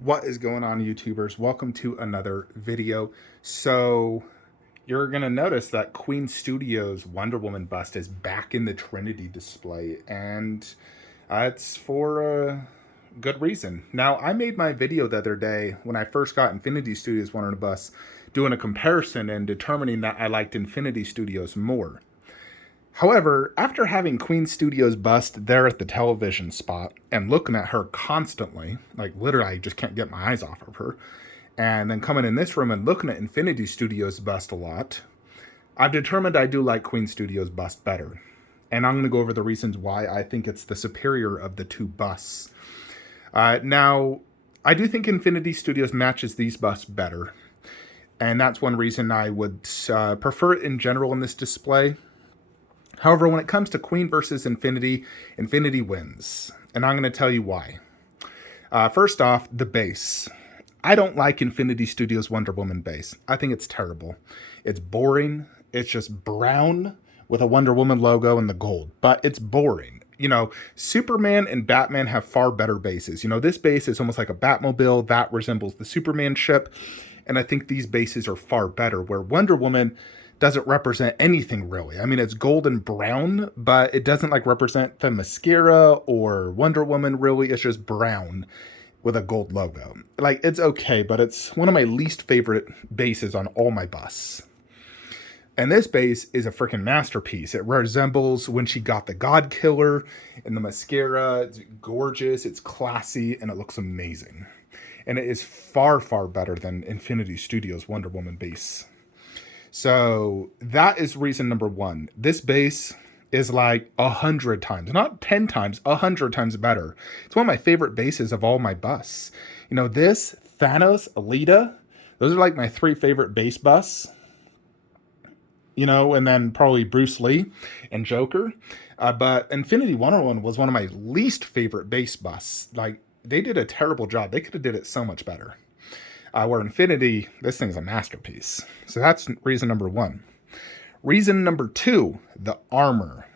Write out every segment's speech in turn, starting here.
What is going on, YouTubers? Welcome to another video. So you're gonna notice that Queen Studios Wonder Woman bust is back in the Trinity display, and it's for a good reason. Now, I made my video the other day when I first got Infinity Studios Wonder Woman bust, doing a comparison and determining that I liked Infinity Studios more. However, after having Queen Studios bust there at the television spot and looking at her constantly, like literally I just can't get my eyes off of her, and then coming in this room and looking at Infinity Studios bust a lot, I've determined I do like Queen Studios bust better. And I'm going to go over the reasons why I think it's the superior of the two busts. Now, I do think Infinity Studios matches these busts better. And that's one reason I would prefer it in general in this display. However, when it comes to Queen versus Infinity, Infinity wins. And I'm going to tell you why. First off, the base. I don't like Infinity Studios Wonder Woman base. I think it's terrible. It's boring. It's just brown with a Wonder Woman logo and the gold. But it's boring. You know, Superman and Batman have far better bases. You know, this base is almost like a Batmobile. That resembles the Superman ship. And I think these bases are far better. Where Wonder Woman doesn't represent anything really. I mean, it's gold and brown, but it doesn't like represent the mascara or Wonder Woman really. It's just brown with a gold logo. Like, it's okay, but it's one of my least favorite bases on all my busts. And this base is a freaking masterpiece. It resembles when she got the God Killer and the mascara. It's gorgeous, it's classy, and it looks amazing. And it is far, far better than Infinity Studios Wonder Woman base. So that is reason number one. This base is like 100 times, not 10 times, 100 times better. It's one of my favorite bases of all my busts. You know, this, Thanos, Alita, those are like my three favorite base busts. You know, and then probably Bruce Lee and Joker. But Infinity Wonder Woman was one of my least favorite base busts. Like, they did a terrible job. They could have did it so much better. Where Infinity, this thing's a masterpiece. So that's reason number one. Reason number two, the armor.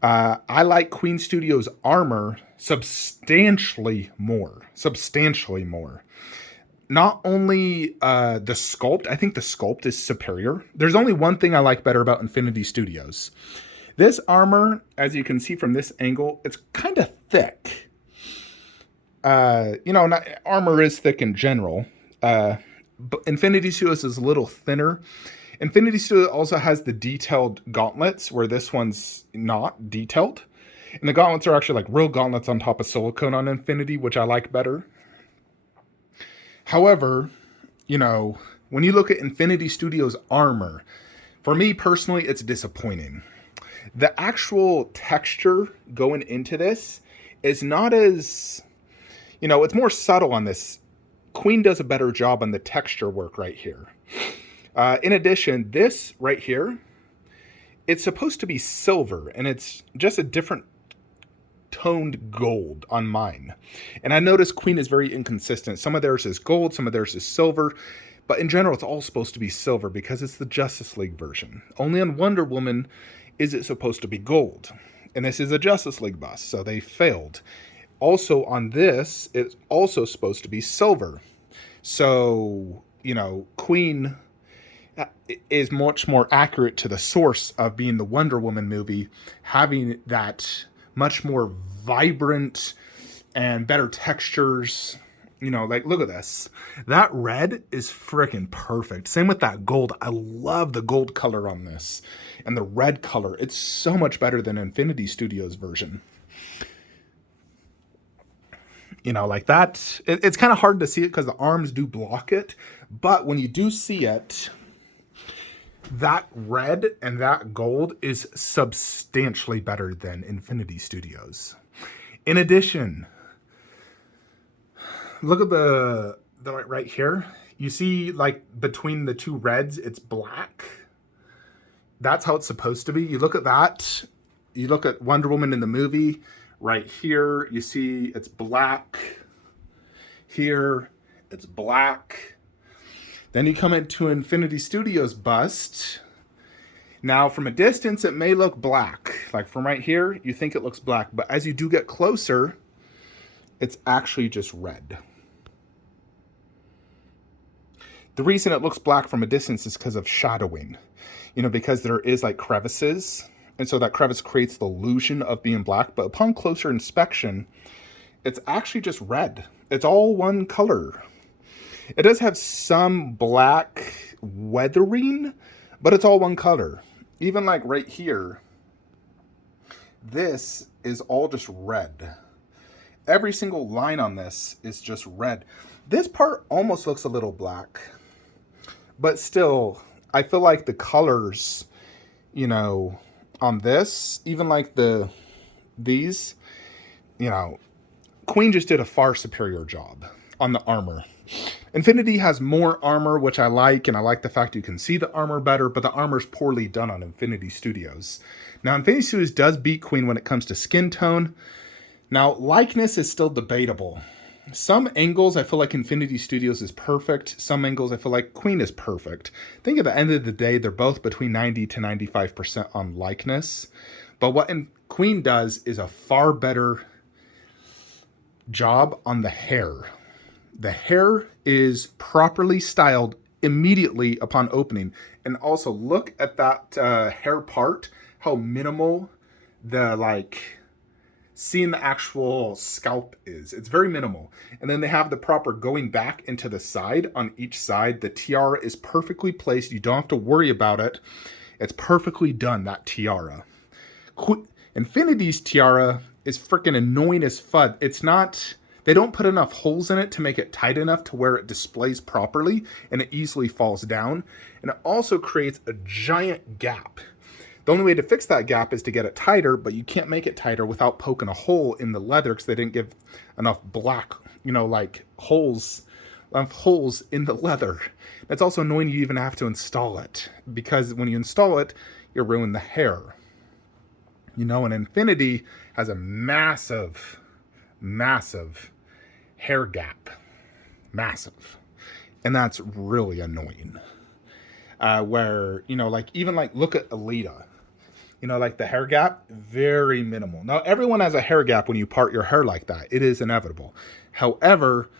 I like Queen Studios armor substantially more. Substantially more. Not only the sculpt, I think the sculpt is superior. There's only one thing I like better about Infinity Studios. This armor, as you can see from this angle, it's kind of thick. You know, armor is thick in general. But Infinity Studios is a little thinner. Infinity Studios also has the detailed gauntlets, where this one's not detailed. And the gauntlets are actually like real gauntlets on top of silicone on Infinity, which I like better. However, you know, when you look at Infinity Studios armor, for me personally, it's disappointing. The actual texture going into this is not as, you know, it's more subtle on this. Queen does a better job on the texture work right here. In addition, this right here, it's supposed to be silver, and it's just a different toned gold on mine. And I noticed Queen is very inconsistent. Some of theirs is gold, some of theirs is silver, but in general, it's all supposed to be silver because it's the Justice League version. Only on Wonder Woman is it supposed to be gold. And this is a Justice League bust, so they failed. Also on this, it's also supposed to be silver. So, you know, Queen is much more accurate to the source of being the Wonder Woman movie, having that much more vibrant and better textures. You know, like, look at this. That red is freaking perfect. Same with that gold. I love the gold color on this. And the red color. It's so much better than Infinity Studios version. You know, like that. It's kind of hard to see it because the arms do block it. But when you do see it, that red and that gold is substantially better than Infinity Studios. In addition, look at the right here. You see, like, between the two reds, it's black. That's how it's supposed to be. You look at that. You look at Wonder Woman in the movie. Right here, you see it's black. Here, it's black. Then you come into Infinity Studios bust. Now, from a distance, it may look black. Like from right here, you think it looks black. But as you do get closer, it's actually just red. The reason it looks black from a distance is because of shadowing, because there is like crevices. And so that crevice creates the illusion of being black. But upon closer inspection, it's actually just red. It's all one color. It does have some black weathering, but it's all one color. Even like right here, this is all just red. Every single line on this is just red. This part almost looks a little black, but still, I feel like the colors, on this, even like these, Queen just did a far superior job on the armor. Infinity has more armor, which I like, and I like the fact you can see the armor better, but the armor's poorly done on Infinity Studios. Now, Infinity Studios does beat Queen when it comes to skin tone. Now, likeness is still debatable. Some angles, I feel like Infinity Studios is perfect. Some angles, I feel like Queen is perfect. I think at the end of the day, they're both between 90 to 95% on likeness. But what Queen does is a far better job on the hair. The hair is properly styled immediately upon opening. And also look at that hair part, how minimal the seeing the actual scalp is. It's very minimal. And then they have the proper going back into the side on each side. The tiara is perfectly placed. You don't have to worry about it. It's perfectly done, that tiara. Infinity's tiara is freaking annoying as fud. It's not, they don't put enough holes in it to make it tight enough to where it displays properly, and it easily falls down. And it also creates a giant gap. The only way to fix that gap is to get it tighter, but you can't make it tighter without poking a hole in the leather because they didn't give enough black, holes in the leather. It's also annoying you even have to install it because when you install it, you ruin the hair. And Infinity has a massive, massive hair gap. Massive. And that's really annoying. Where, even look at Alita. The hair gap, very minimal. Now, everyone has a hair gap when you part your hair like that. It is inevitable. However,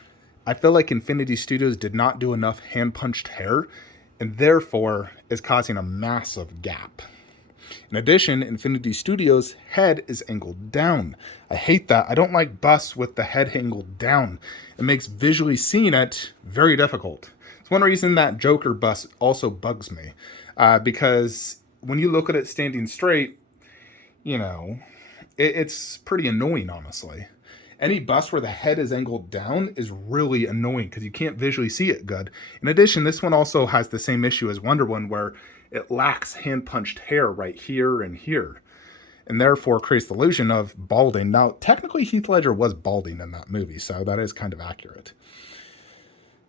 I feel like Infinity Studios did not do enough hand-punched hair, and therefore is causing a massive gap. In addition, Infinity Studios' head is angled down. I hate that. I don't like busts with the head angled down. It makes visually seeing it very difficult. It's one reason that Joker bust also bugs me. Because when you look at it standing straight, it's pretty annoying, honestly. Any bust where the head is angled down is really annoying because you can't visually see it good. In addition, this one also has the same issue as Wonder Woman where it lacks hand-punched hair right here and here, and therefore creates the illusion of balding. Now, technically, Heath Ledger was balding in that movie, so that is kind of accurate.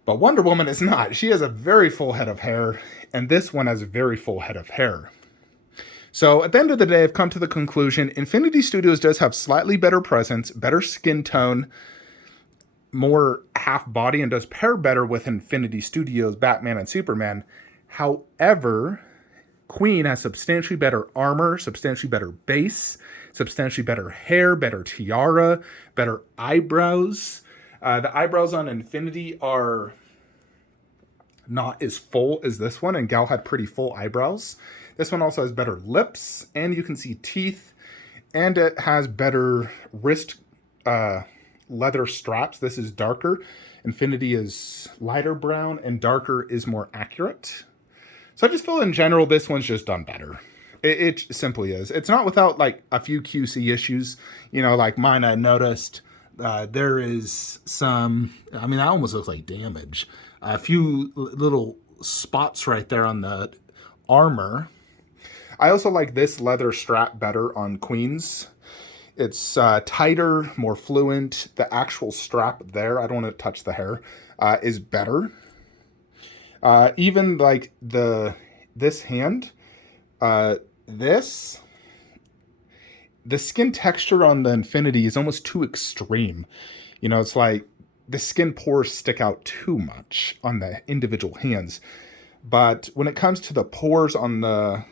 But Wonder Woman is not. She has a very full head of hair, and this one has a very full head of hair. So at the end of the day, I've come to the conclusion, Infinity Studios does have slightly better presence, better skin tone, more half body, and does pair better with Infinity Studios' Batman and Superman. However, Queen has substantially better armor, substantially better base, substantially better hair, better tiara, better eyebrows. The eyebrows on Infinity are not as full as this one, and Gal had pretty full eyebrows. This one also has better lips, and you can see teeth, and it has better wrist leather straps. This is darker. Infinity is lighter brown, and darker is more accurate. So I just feel in general, this one's just done better. It simply is. It's not without a few QC issues, like mine I noticed. There is some, that almost looks like damage. A few little spots right there on the armor. I also like this leather strap better on Queen's. It's tighter, more fluent. The actual strap there, I don't want to touch the hair, is better. Even this hand, the skin texture on the Infinity is almost too extreme. It's like the skin pores stick out too much on the individual hands. But when it comes to the pores on the,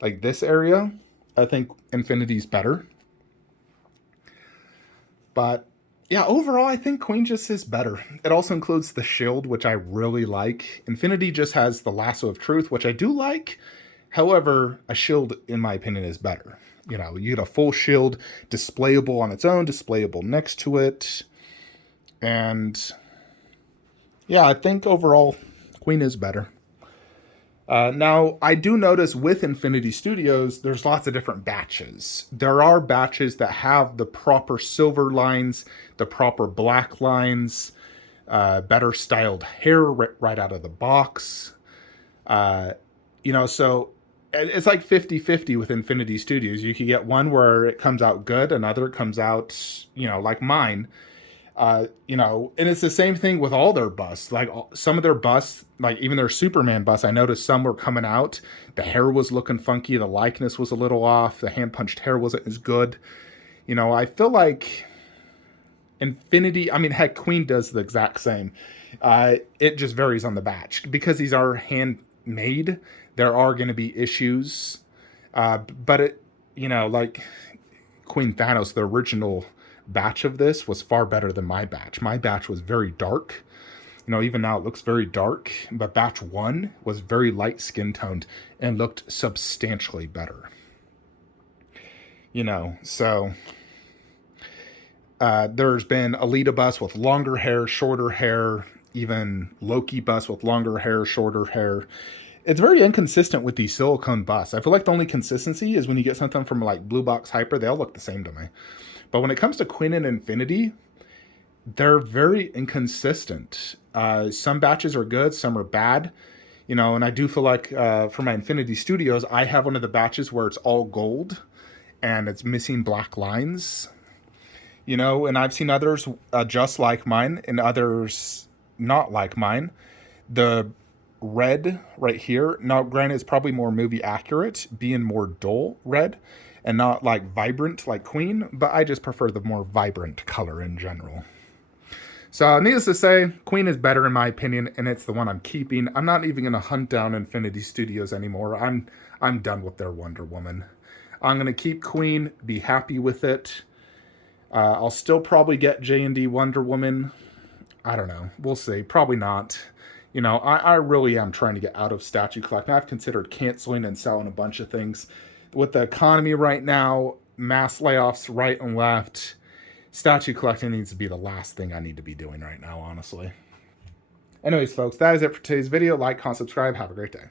this area, I think Infinity's better. But Yeah, overall, I think Queen just is better. It also includes the shield, which I really like. Infinity just has the Lasso of Truth, which I do like. However, a shield, in my opinion, is better. You know, you get a full shield, displayable on its own, displayable next to it. And yeah, I think overall, Queen is better. Now, I do notice with Infinity Studios, there's lots of different batches. There are batches that have the proper silver lines, the proper black lines, better styled hair right out of the box. Uh, so it's like 50-50 with Infinity Studios. You could get one where it comes out good, another comes out, like mine. And it's the same thing with all their busts. Like some of their busts, like even their Superman busts, I noticed some were coming out. The hair was looking funky. The likeness was a little off. The hand punched hair wasn't as good. I feel like Infinity, I mean, heck, Queen does the exact same. It just varies on the batch. Because these are handmade, there are going to be issues. But like Queen Thanos, the original batch of this was far better than my batch. My batch was very dark. Even now it looks very dark, but batch 1 was very light skin toned and looked substantially better. So there's been Alita busts with longer hair, shorter hair, even Loki busts with longer hair, shorter hair. It's very inconsistent with these silicone busts. I feel like the only consistency is when you get something from like Blue Box Hyper, they all look the same to me. But when it comes to Queen and Infinity, they're very inconsistent. Some batches are good, some are bad. And I do feel like for my Infinity Studios, I have one of the batches where it's all gold and it's missing black lines. And I've seen others just like mine and others not like mine. The red right here, now granted it's probably more movie accurate, being more dull red and not like vibrant like Queen, but I just prefer the more vibrant color in general. So needless to say, Queen is better in my opinion, and it's the one I'm keeping. I'm not even going to hunt down Infinity Studios anymore. I'm done with their Wonder Woman. I'm going to keep Queen, be happy with it. I'll still probably get J&D Wonder Woman. I don't know. We'll see. Probably not. I really am trying to get out of statue collecting. I've considered canceling and selling a bunch of things. With the economy right now, mass layoffs right and left, statue collecting needs to be the last thing I need to be doing right now, honestly. Anyways, folks, that is it for today's video. Like, comment, subscribe. Have a great day.